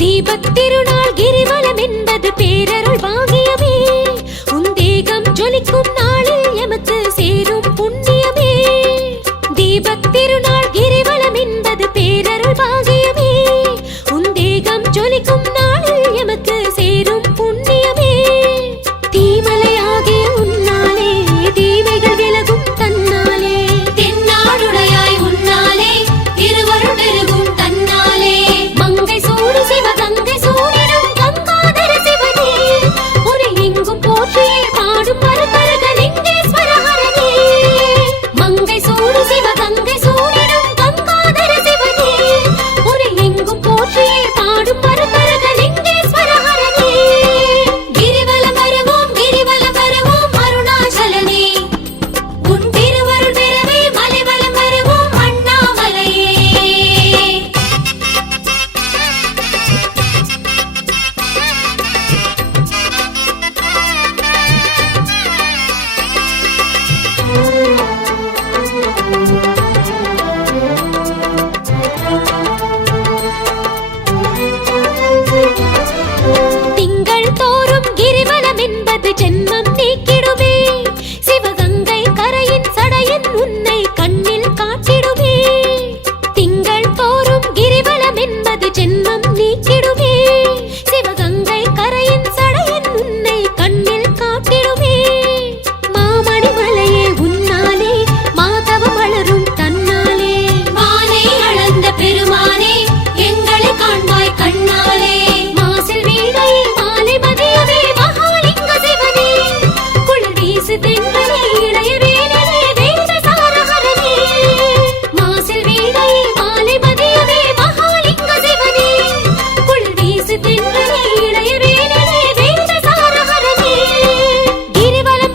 தீபத்திருநாள் கிரிவலம் என்பது பேரருள் பாகியமே. உன் தேகம் ஜொலிக்கும் நாளில் எமக்கு சேரும் புண்ணியமே. தீபத்திருநாள் கிரிவலம் என்பது பேரருள் பாகியமே. உன் தேகம் ஜொலிக்கும் நாளில் எமக்கு சேரும் புண்ணியமே. தீமலையாகிய உன்னாலே தீமைகள் விலகும் தன்னாலே. தென்னாடுடையாய் உன்னாலே திருவருள் பெருகும் தன்னாலே. மங்கை சூடு சிவகங்கை சூடிடும் கங்காதர சிவனே. உன்னை எங்கும் போற்றியே பாடும் மருதர்க லிங்கேஸ்வர ஹரனே. மங்கை சூடு சிவகங்கை சூடிடும் கங்காதர சிவனே. உன்னை எங்கும் போற்றியே பாடும் மருதர்க லிங்கேஸ்வர ஹரனே. கிரிவலம் வருவோம் அருணாச்சலனே. உன் திருவருள் பெறவே மலைவலம் வருவோம் அண்ணாமலையே. திங்கள் தோறும் கிரிவலம் என்பது ஜென்மம் நீக்கிடுமே. சிவகங்கை கரையின் சடையன் உன்னை கண்ணில் காட்டிடுமே. திங்கள் தோறும் கிரிவலம் என்பது ஜென்மம் நீக்கிடுமே. சிவகங்கை கரையின் சடையன் உன்னை கண்ணில் காட்டிடுமே. மாமணி மலையே உன்னாலே மாதவம் வளரும் தன்னாலே. மானை அளந்த பெருமானே எங்களை காண்பாய் கண்ணாலே. மாசில் வீணையே மாலை மதியவே மகாலிங்க சிவனே. குளிர் வீசு தென்றலே இளைய வேனிலே வேத சாரஹரனே. மாசில் வீணையே மாலை மதியவே மகாலிங்க சிவனே. குளிர் வீசு தென்றலே இளைய வேனிலே வேத சாரஹரனே. கிரிவலம்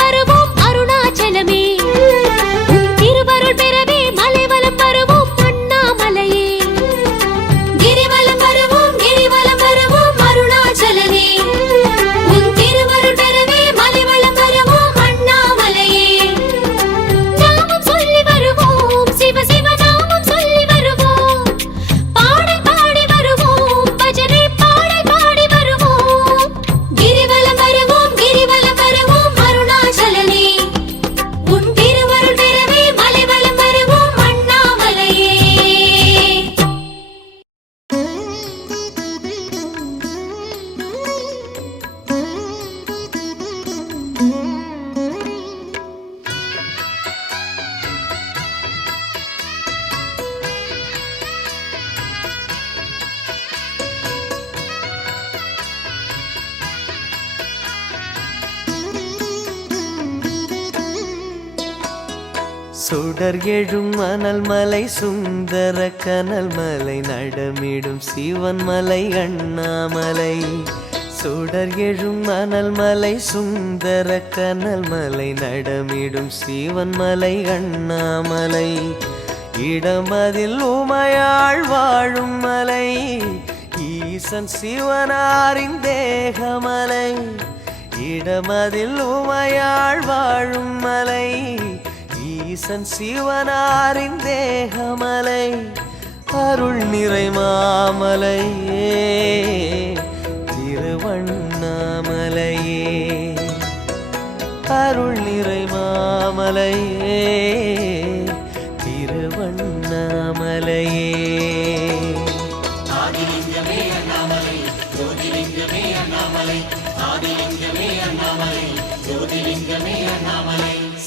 வருவோம் அருணாச்சலமே. உன் திருவருள் பெறவே மலைவலம் வருவோம் அண்ணாமலையே. கிரிவலம் வருவோம் அருணாச்சலமே. உன் திருவருள் பெறவே மலைவலம் வருவோம் அண்ணாமலையே. நாமம் சொல்லி வருவோம் சிவ சிவ நாமம் சொல்லி வருவோம். பாடல் பாடி வருவோம் பஜனை பாடல் பாடி வருவோம். கிரிவலம் வருவோம் அருணாச்சலனே. உன் திருவருள் பெறவே மலைவலம் வருவோம் அண்ணாமலையே. சுடர் எழும் மணல் மலை சுந்தர கனல் மலை நடமிடும் சிவன் மலை அண்ணாமலை. சுடர் எழும் மணல் மலை சுந்தர கனல் மலை நடமிடும் சிவன் மலை அண்ணாமலை. இடமதில் உமையாள் வாழும் மலை ஈசன் சிவனாரின் தேகமலை. இடமதில் உமையாள் வாழும் மலை ஈசன் சிவனாரின் தேகமலை. அருள் நிறை மாமலையே திருவண்ணாமலையே. அருள் நிறை மாமலையே திருவண்ணாமலையே.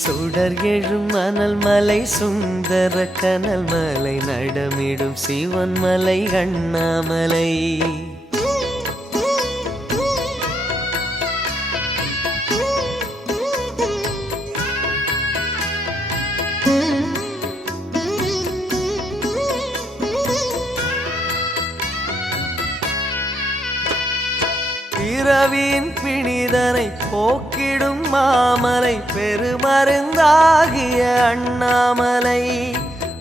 சுடர் எழும் மணல் மலை சுந்தர கனல் மலை நடமிடும் சிவன் மலை அண்ணாமலை. பிறவியின் பிணிதனை போக்கிடும் மாமலை பெருமருந்தாகிய அண்ணாமலை.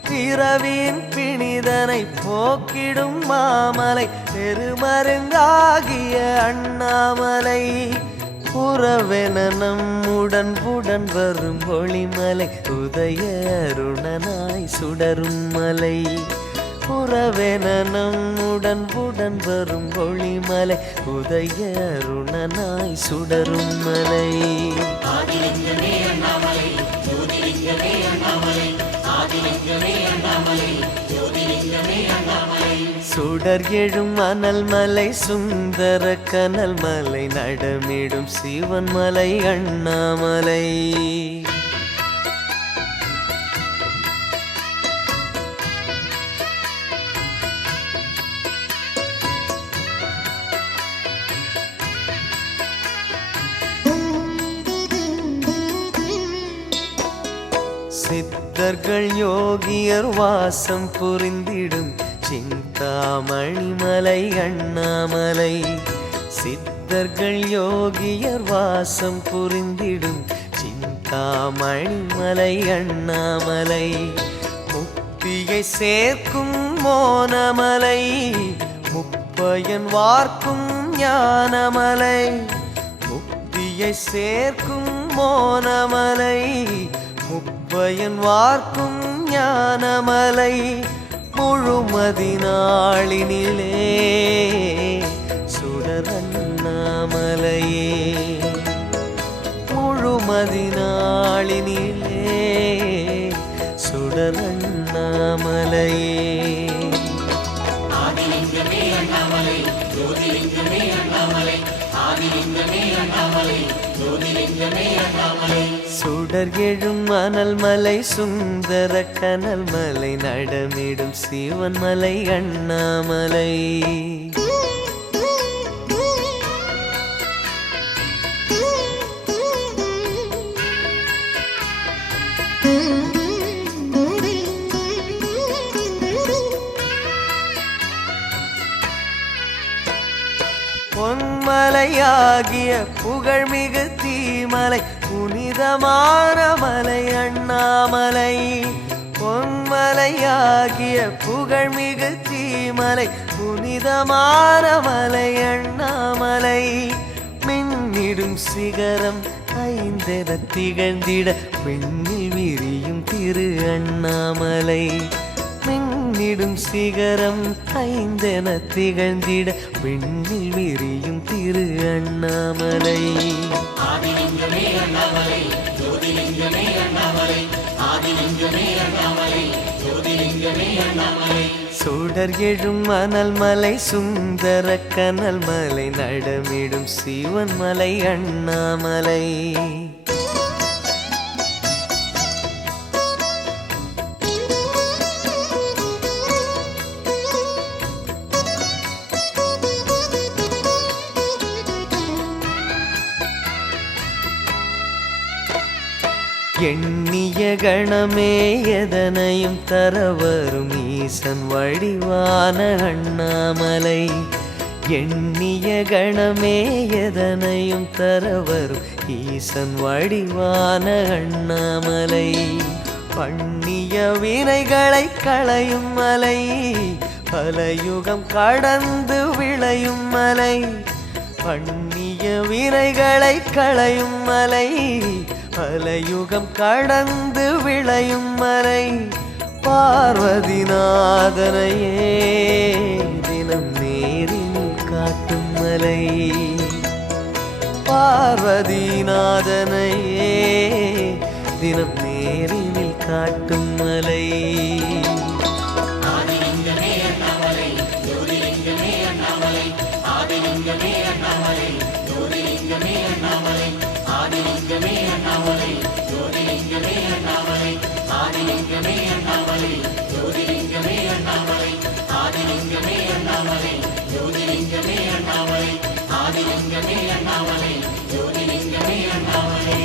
பிறவியின் பிணிதனை போக்கிடும் மாமலை பெருமருந்தாகிய அண்ணாமலை. புறவென நம்முடன் புடன் வரும் ஒளிமலை உதய அருணனாய் சுடரும் மலை. உறவென நம்முடன் உடன் வரும் ஒளிமலை உதய அருணனாய் சுடரும் மலை. சுடர் எழும் அனல் மலை சுந்தர கனல் மலை நடமிடும் சிவன் மலை அண்ணாமலை. சித்தர்கள் யோகியர் வாசம் புரிந்திடும் சிந்தாமணி மலை அண்ணாமலை. சித்தர்கள் யோகியர் வாசம் புரிந்திடும் சிந்தாமணி மலை அண்ணாமலை. முக்தியை சேர்க்கும் மோனமலை முப்பயன் வார்க்கும் ஞானமலை. முக்தியை சேர்க்கும் மோனமலை முப்பயன் வார்க்கும் ஞானமலை. முழுமதி நாளினிலே சுடர் அண்ணாமலையே. முழுமதி நாளினிலே சுடர் அண்ணாமலையே. ஆதிலிங்கமே அண்ணாமலை ஜோதிலிங்கமே அண்ணாமலை. ஆதிலிங்கமே அண்ணாமலை ஜோதிலிங்கமே அண்ணாமலை. சுடர் எழும் அனல் மலை சுந்தர கனல் மலை நடமிடும் சிவன் மலை அண்ணாமலை. பொன்மலையாகிய புகழ்மிகு தீமலை புனிதமான மலை அண்ணாமலை. பொன்மலையாகிய புகழ்மிகு தீமலை புனிதமான மலை அண்ணாமலை. மின்னிடும் சிகரம் ஐந்தென திகழ்ந்திட விண்ணில் விரியும் திரு அண்ணாமலை. மின்னிடும் சிகரம் ஐந்தென திகழ்ந்திட விண்ணில் விரியும் திரு அண்ணாமலை. ஆதிலிங்கமே அண்ணாமலை ஜோதிலிங்கமே அண்ணாமலை. ஆதிலிங்கமே அண்ணாமலை ஜோதிலிங்கமே அண்ணாமலை. சுடர் எழும் அனல் மலை சுந்தர கனல் மலை நடமிடும் சிவன் மலை அண்ணாமலை. எண்ணிய கணமே எதனையும் தரவரும் ஈசன் வடிவான அண்ணாமலை. எண்ணிய கணமே எதனையும் தரவரும் ஈசன் வடிவான அண்ணாமலை. பண்ணிய வினைகளை களையும் மலை பல யுகம் கடந்து விளையும் மலை. பண்ணிய வினைகளை களையும் மலை பல யுகம் கடந்து விளையும் மலை. பார்வதிநாதனையே தினம் நேரில் காட்டும் மலை. பார்வதிநாதனையே தினம் நேரில் காட்டும் மலை. ஆதிலிங்கமே அண்ணாமலை ஜோதிலிங்கமே அண்ணாமலை. ஆதிலிங்கமே அண்ணாமலை ஜோதிலிங்கமே அண்ணாமலை. ஆதிலிங்கமே அண்ணாமலை ஜோதிலிங்கமே அண்ணாமலை. ஆதிலிங்கமே அண்ணாமலை ஜோதிலிங்கமே அண்ணாமலை. ஆதிலிங்கமே அண்ணாமலை ஜோதிலிங்கமே அண்ணாமலை. ஆதிலிங்கமே அண்ணாமலை ஜோதிலிங்கமே அண்ணாமலை.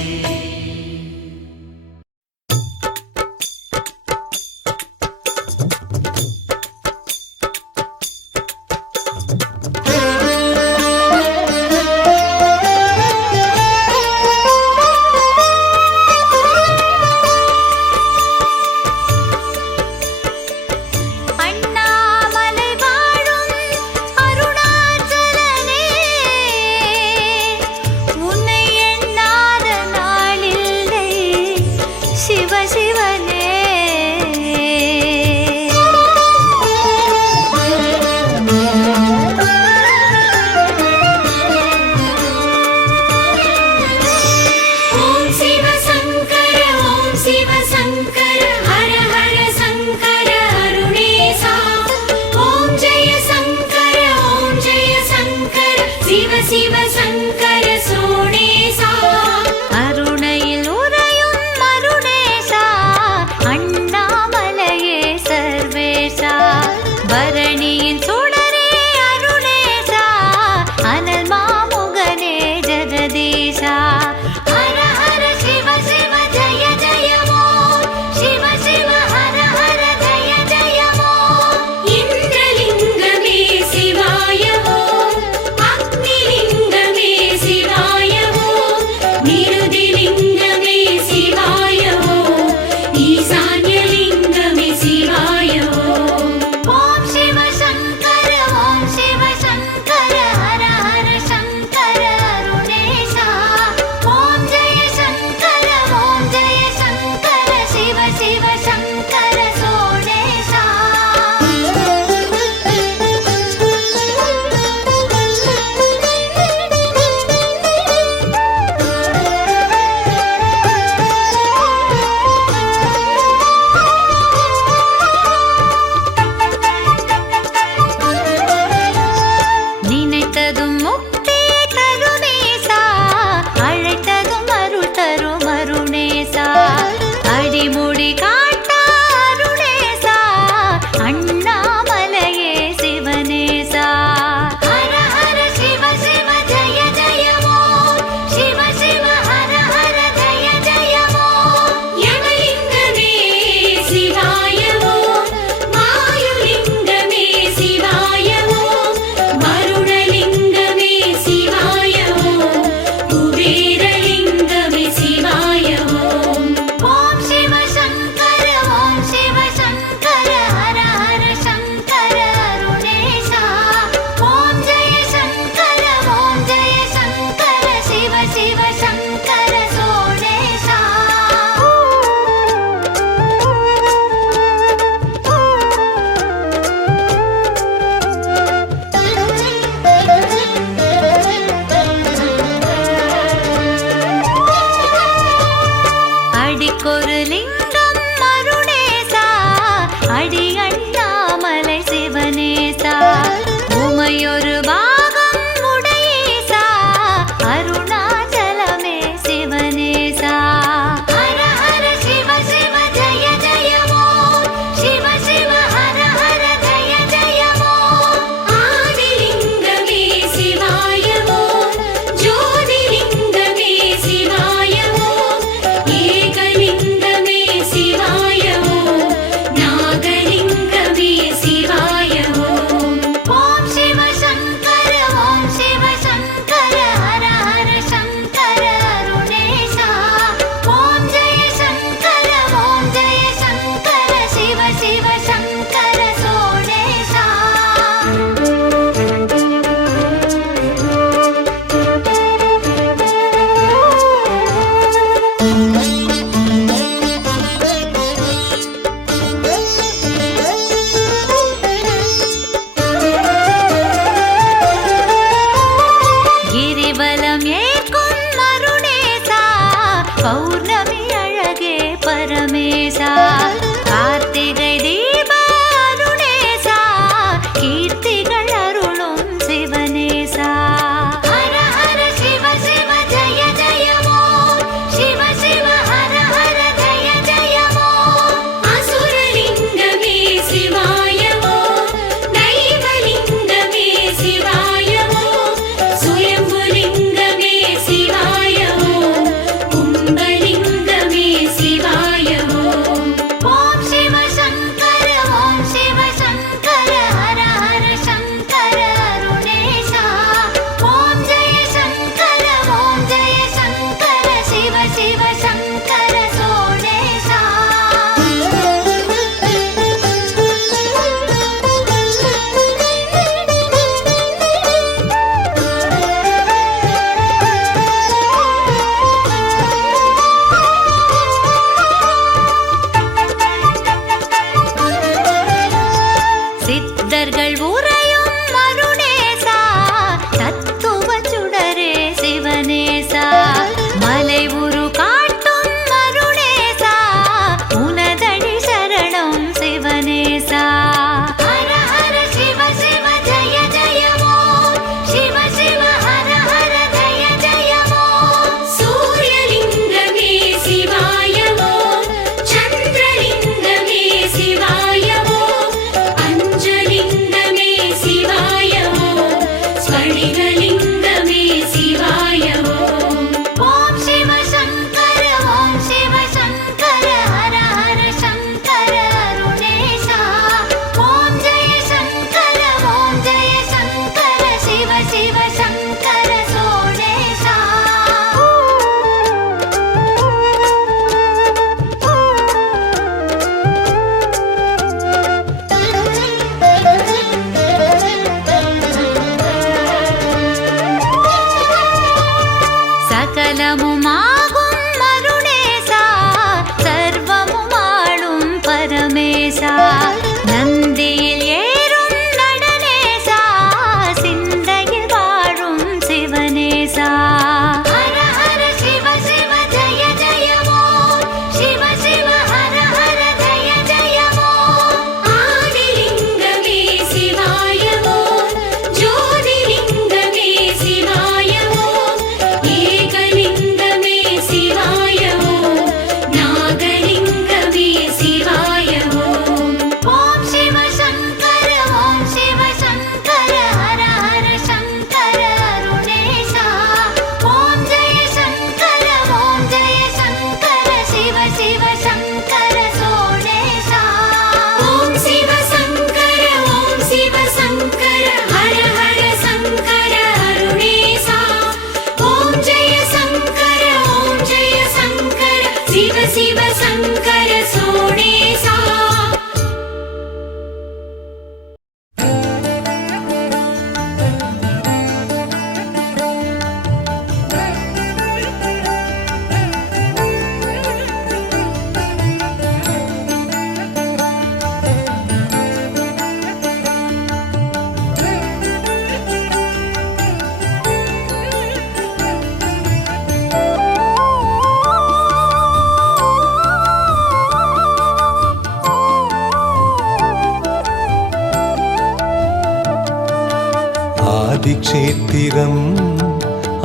ആദിക്ഷേത്രം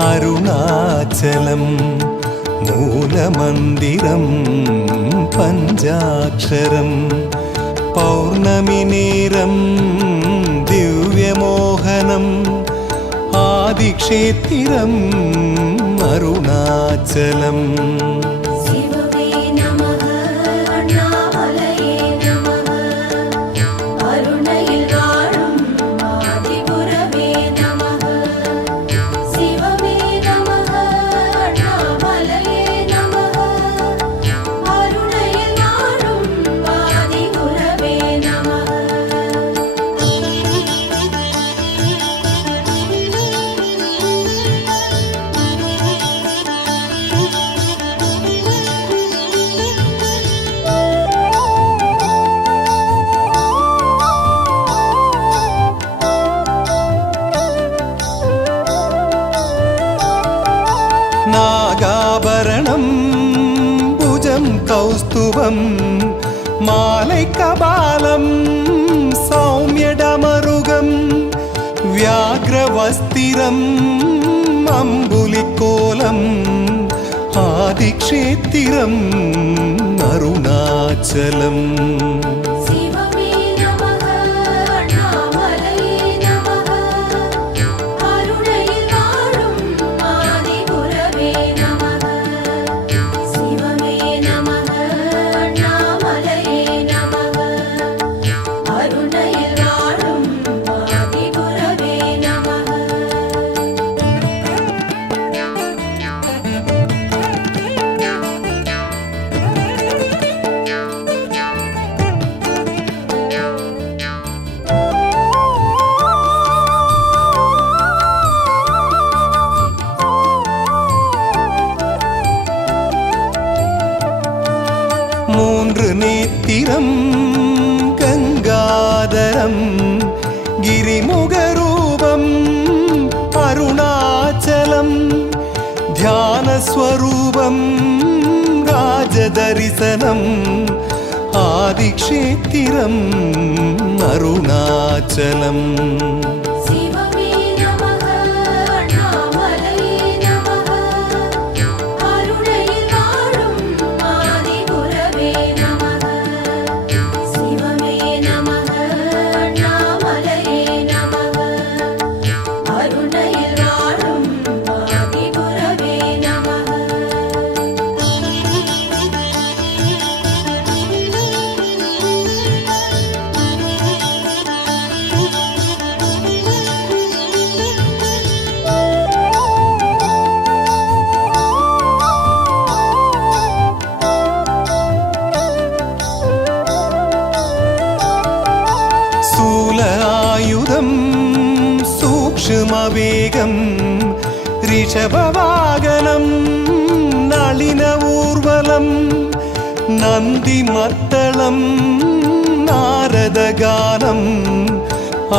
അരുണാചലം മൂലമന്ദിരം പഞ്ചാക്ഷരം പൗർണമി നേരം ദിവ്യമോഹനം ആദിക്ഷേത്രം അരുണാചലം சிவமே நமக அண்ணாமலையே நமக அருணையில் வாழும் ஆதிகுரவே நமக சிவமே நமக அண்ணாமலையே நமக அருணையில் வாழும் ஆதிகுரவே நமக നാഗാഭരണം ഭുജം കൗസ്തുഭം മാലൈ കപാലം സൗമ്യഡമരുകം വ്യാഘ്രവസ്തിരം അമ്പുലിക്കോലം ആദിക്ഷേത്രം അരുണാചലം சிவமே நமக அண்ணாமலையே நமக அருணையில் வாழும் ஆதிகுரவே நமக சிவமே நமக அண்ணாமலையே நமக அருணையில் வாழும் ஆதிகுரவே நமக മൂன்று നേത്തിരം ഗംഗാധരം ഗിരിമുഖരൂപം അരുണാചലം ധ്യാനസ്വരൂപം രാജദർശനം ആദിക്ഷേത്രം അരുണാചലം சிவமே நமக அண்ணாமலையே நமக அருணையில் வாழும் ஆதிகுரவே நமக சிவமே நமக அண்ணாமலையே நமக அருணையில் வாழும் ஆதிகுரவே நமக സ്ഥൂലായുധം സൂക്ഷ്മവേഗം ഋഷഭവാഹനം നളിനഊർവലം നന്ദിമത്തളം നാരദഗാനം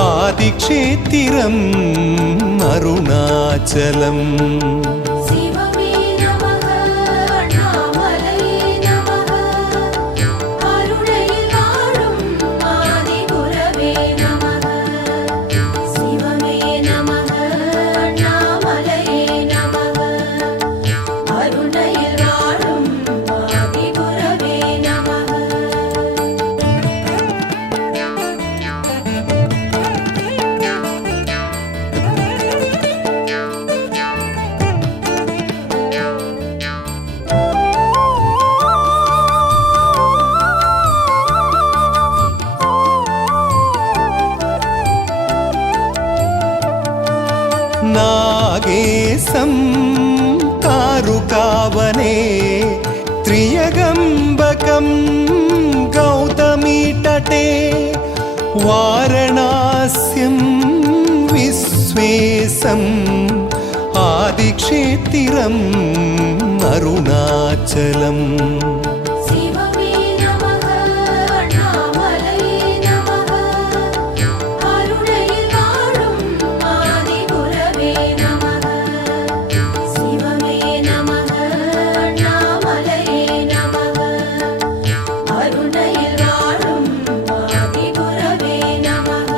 ആദിക്ഷേത്രം അരുണാചലം சிவமே நமக அண்ணாமலையே நமக அருணையில் வாழும் ஆதிகுரவே நமக சிவமே நமக அண்ணாமலையே நமக அருணையில் வாழும் ஆதிகுரவே நமக നാഗേശം കാരുകാവനേ ത്രിയഗംബകം ഗൗതമീതടേ വാരണാസ്യം വിശ്വേശം ആദിക്ഷേത്രം അരുണാചലം சிவமே நமக அண்ணாமலையே நமக அருணையில் வாழும் ஆதிகுரவே நமக சிவமே நமக அண்ணாமலையே நமக அருணையில் வாழும் ஆதிகுரவே நமக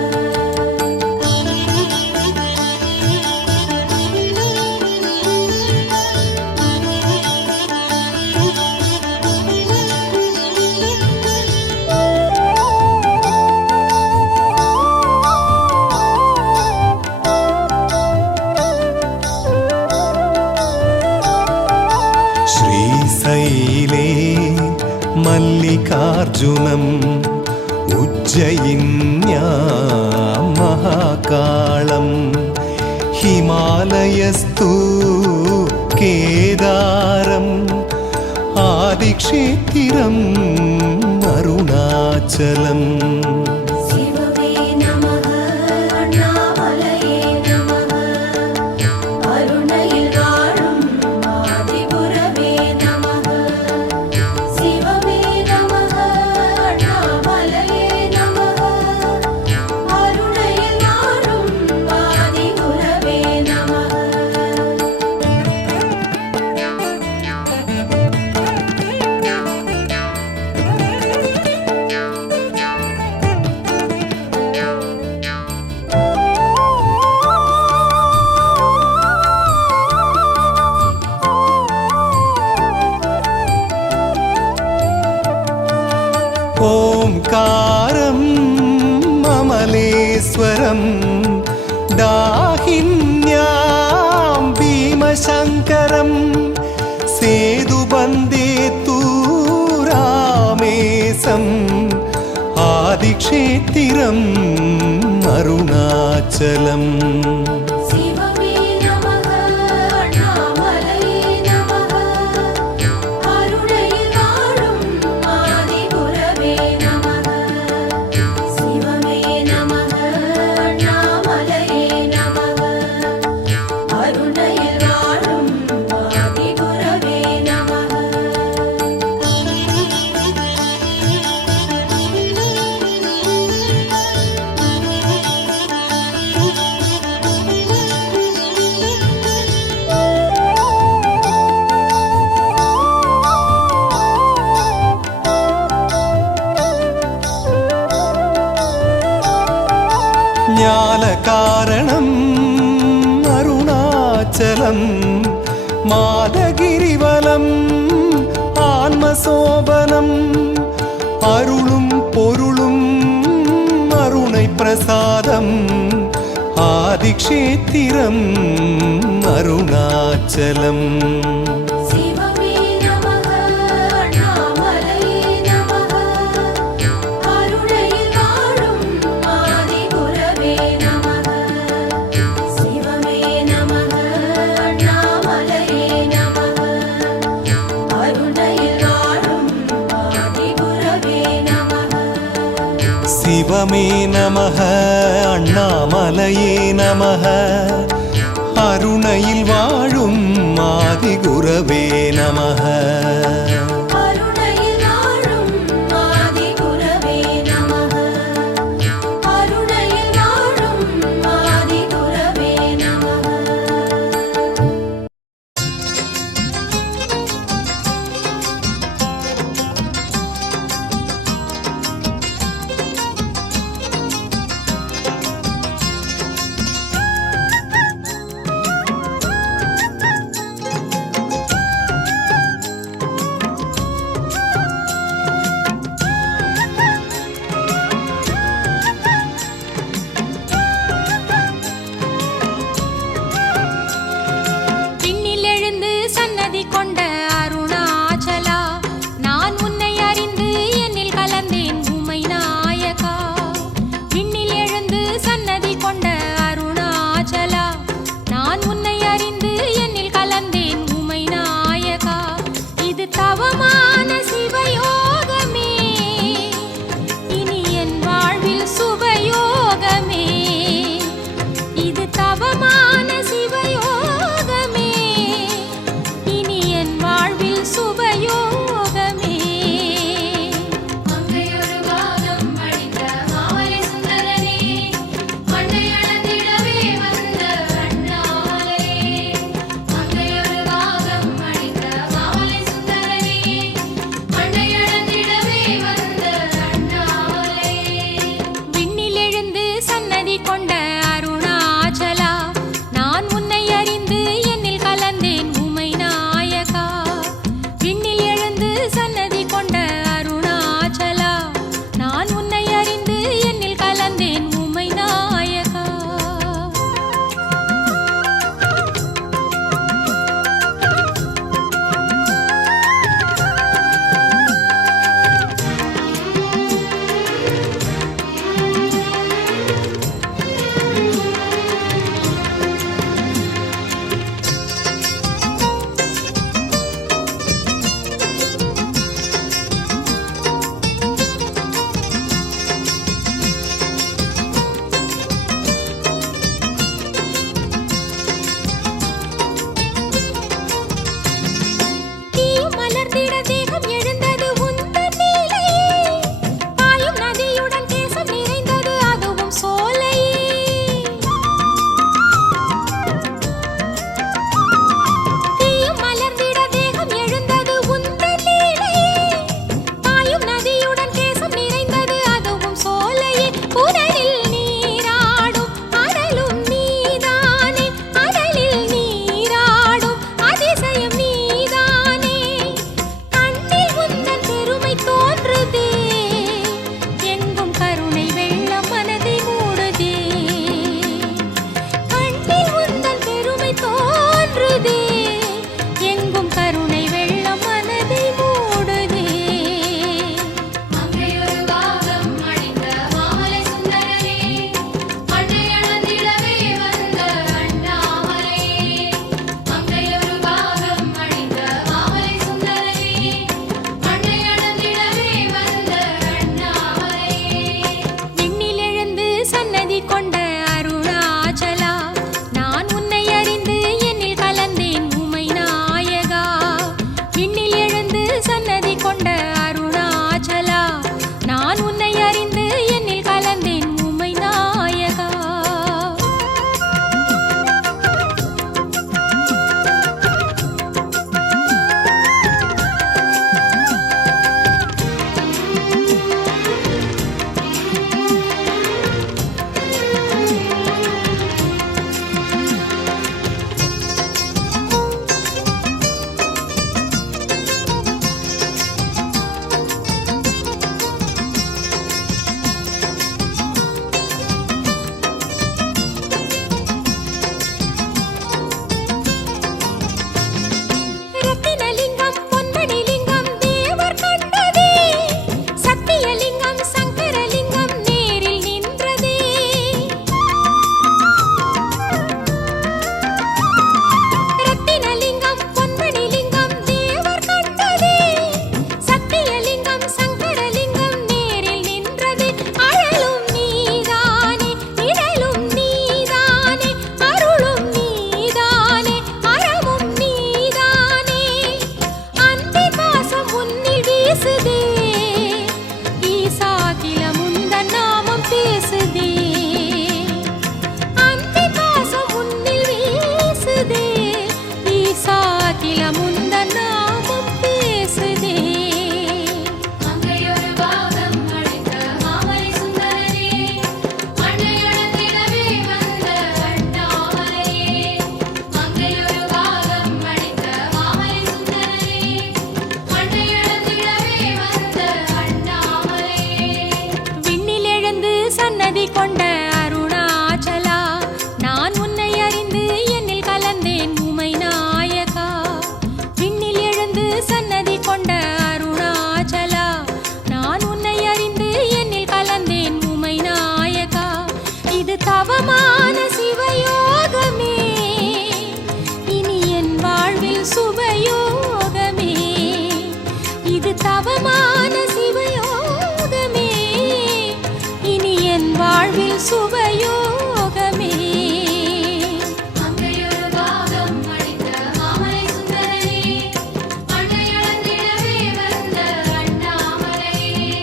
मल्लिकार्जुनम् उज्जयिन्यां महाकालम् हिमालयस्तु केदारम् आदिक्षेत्रम् अरुणाचलम् சிவமே நமः அண்ணாமலையே நமः அருணையில் வாழும் ஆதிகுரவே நமः சிவமே நமः அண்ணாமலையே நமः அருணையில் வாழும் ஆதிகுரவே நமः ओंकारं ममलेश्वरं दाहिन्यां भीमशङ्करं सेतुबन्धे तु रामेशम् आदिक्षेत्रम् अरुणाचलम् சிவமே நமः அண்ணாமலையே நமः அருணையில் வாழும் ஆதிகுரவே நமः சிவமே நமः அண்ணாமலையே நமः அருணையில் வாழும் ஆதிகுரவே நமः ज्ञानकारणम् अरुणाचलं मादगिरिवलम् आत्मसोबनम् अरुளும் பொருளும் அருணை பிரசாதம் ஆதிக்ஷேத்திரம் அருணாச்சலம் சிவமே நமः அண்ணாமலையே நமः அருணையில் வாழும் ஆதிகுரவே நமः சிவமே நமः அண்ணாமலையே நமः அருணையில் வாழும் ஆதிகுரவே நமः சிவமே நமः அண்ணாமலையே நமः அருணையில் வாழும் ஆதிகுரவே நமः அருணையில் வாழும் ஆதிகுரவே நமः அருணையில் வாழும் ஆதிகுரவே நமः சன்னதி கொண்ட அருணாச்சலா நான் உன்னை அறிந்து என்னில் கலந்தேன் உமை நாயகா விண்ணில் எழுந்து சன்னதி கொண்ட அருணாச்சலா நான் உன்னை அறிந்து என்னில் கலந்தேன் உமை நாயகா இது தவமான சிவயோகமே இனி என் வாழ்வில் சுபயோகமே இது தவமான சிவயோகமே இனி என் வாழ்வில் சுபயோகமே அங்கையொரு பாகம் அளித்த மாமலை சுந்தரனே அன்னையளந்திடவே வந்த அண்ணாமலையே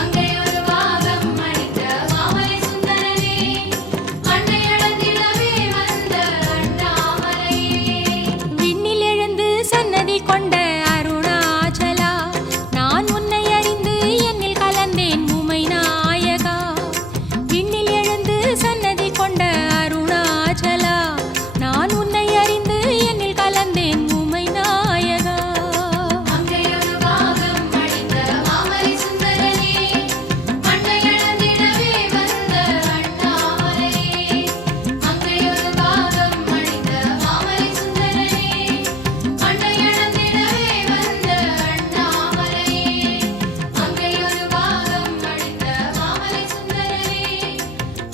அங்கையொரு பாகம் அளித்த மாமலை சுந்தரனே அன்னையளந்திடவே வந்த அண்ணாமலையே விண்ணில் எழுந்து சன்னதி கொண்ட அருணாச்சலா நான் உன்னை அறிந்து என்னில் கலந்தேன் உமை நாயகா விண்ணில் எழுந்து சன்னதி கொண்ட அருணாச்சலா நான் உன்னை அறிந்து என்னில் கலந்தேன் உமை நாயகா அங்கையொரு பாகம் அளித்த மாமலை சுந்தரனே அன்னையளந்திடவே வந்த அண்ணாமலையே அங்கையொரு பாகம் அளித்த மாமலை சுந்தரனே அன்னையளந்திடவே வந்த அண்ணாமலையே அங்கையொரு பாகம் அளித்த மாமலை சுந்தரனே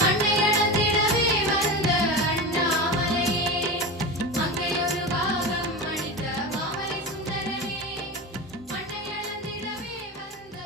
அன்னையளந்திடவே வந்த அண்ணாமலையே அங்கையொரு பாகம் அளித்த மாமலை சுந்தரனே அன்னையளந்திடவே வந்த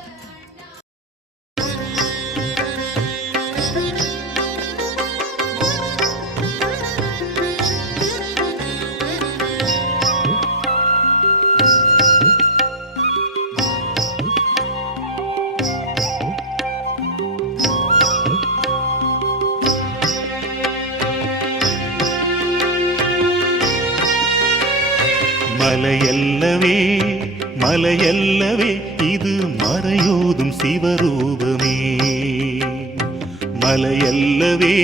மலையல்லவே மலையல்லவே இது மறையோதும் சிவரூபமே மலையல்லவே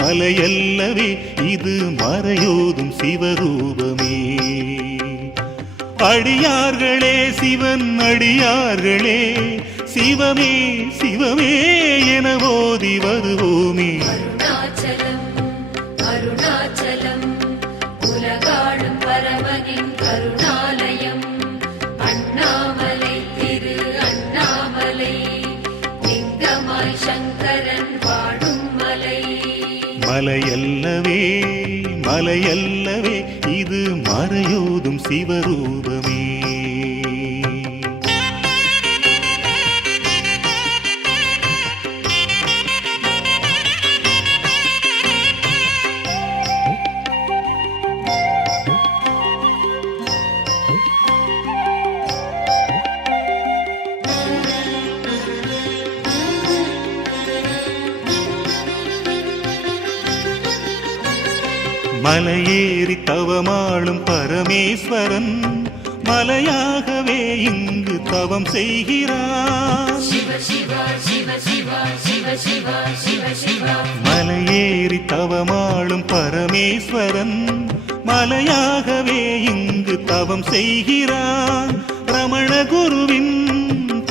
மலையல்லவே இது மறையோதும் சிவரூபமே அடியார்களே சிவன் அடியார்களே சிவமே சிவமே என ஓதி வருவோமே அருணாச்சலம் அருணாச்சலம் உலகாளும் பரமனின் கருணாலயம் அண்ணாமலை திரு அண்ணாமலை லிங்கமாய் சங்கரன் வாடும் மலை மலையல்லவே மலையல்லவே இது மறையோதும் சிவரூபமே மலையேறி தவமாளும் பரமேஸ்வரன் மலையாகவே இங்கு தவம் செய்கிறான் மலையேறி தவமாளும் பரமேஸ்வரன் மலையாகவே இங்கு தவம் செய்கிறான் ரமண குருவின்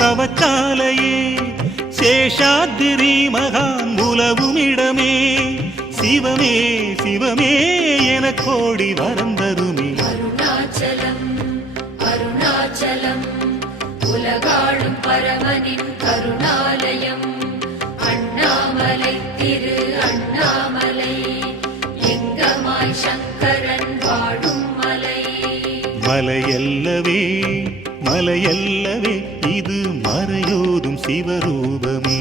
தவச்சாலையே சேஷாத்திரி மகான் உலவுமிடமே சிவமே சிவமே என கோடி வரந்தருமே அருணாச்சலம் அருணாச்சலம் உலகாளும் பரமனின் கருணாலயம் அண்ணாமலை திரு அண்ணாமலை லிங்கமாய் சங்கரன் வாடும் மலை மலையல்லவே மலையல்லவே இது மறையோதும் சிவரூபமே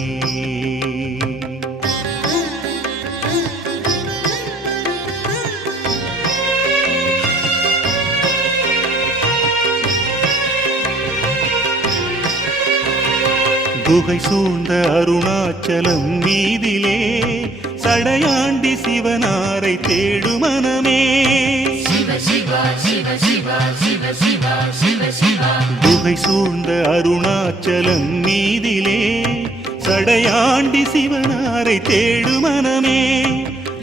குகை சூழ்ந்த அருணாச்சலம் மீதிலே சடையாண்டி சிவனாரை தேடு மனமே குகை சூழ்ந்த அருணாச்சலம் மீதிலே சடையாண்டி சிவனாரை தேடு மனமே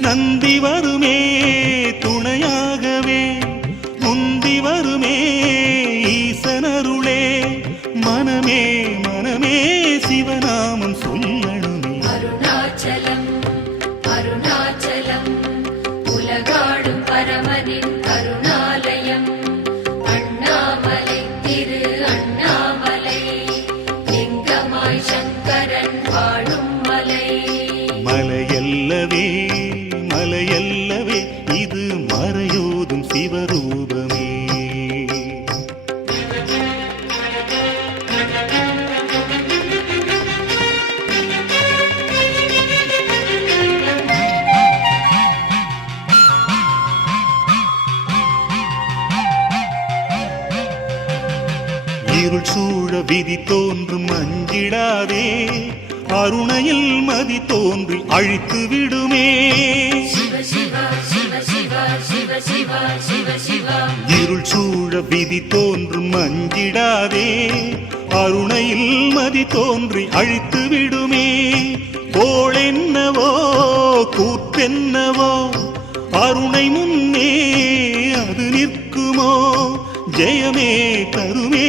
நந்தி வருமே துணையாகவே முந்தி வருமே ஈசனருளே மனமே மனமே சிவநாமம் சொல்லணுமே அருணா அண்ணாமலை. மலையல்லவே மலையல்லவே இது மறையோதும் சிவரூபமே. இருள் சூழ விதி தோன்றும் அஞ்சிடாதே, அருணையில் மதி தோன்றி அழித்து விடுமே. சிவ சிவ சிவ சிவ சிவ சிவ சிவ சிவ. இருள் சூழ விதி தோன்றும் அஞ்சிடாதே, அருணையில் மதி தோன்றி அழித்து விடுமே. கோளென்னவோ கூற்றென்னவோ அருணை முன்னே அது நிற்குமோ, ஜெயமே தருமே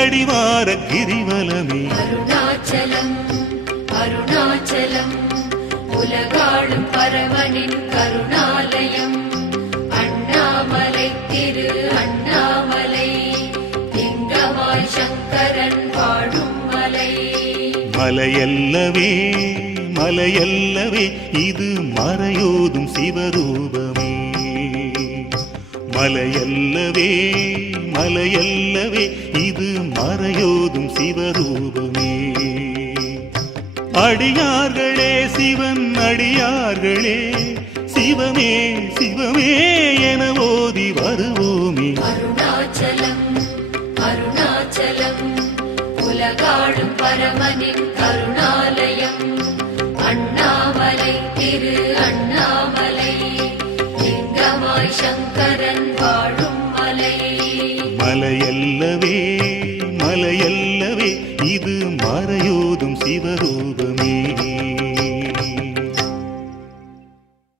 அடிவார கிரிவலமே. அருணாச்சலம் அருணாச்சலம் உலகாளும் பரமனின் கருணாலயம். அண்ணாமலை திரு அண்ணாமலை லிங்கமாய் சங்கரன் வாழும் மலை. மலையல்லவே மலையல்லவே இது மறையோதும் சிவரூபமே. மலையல்லவே மலையல்லவே இது மறையோதும் சிவரூபமே. அடியார்களே சிவன் அடியார்களே, சிவமே சிவமே என ஓதி வருவோமே. அருணாச்சலம் அருணாச்சலம் உலகாளும் பரமனின் கருணாலயம். அண்ணாமலை திரு அண்ணாமலை லிங்கமாய் சங்கரன் வாழும் மலை. மலையல்லவே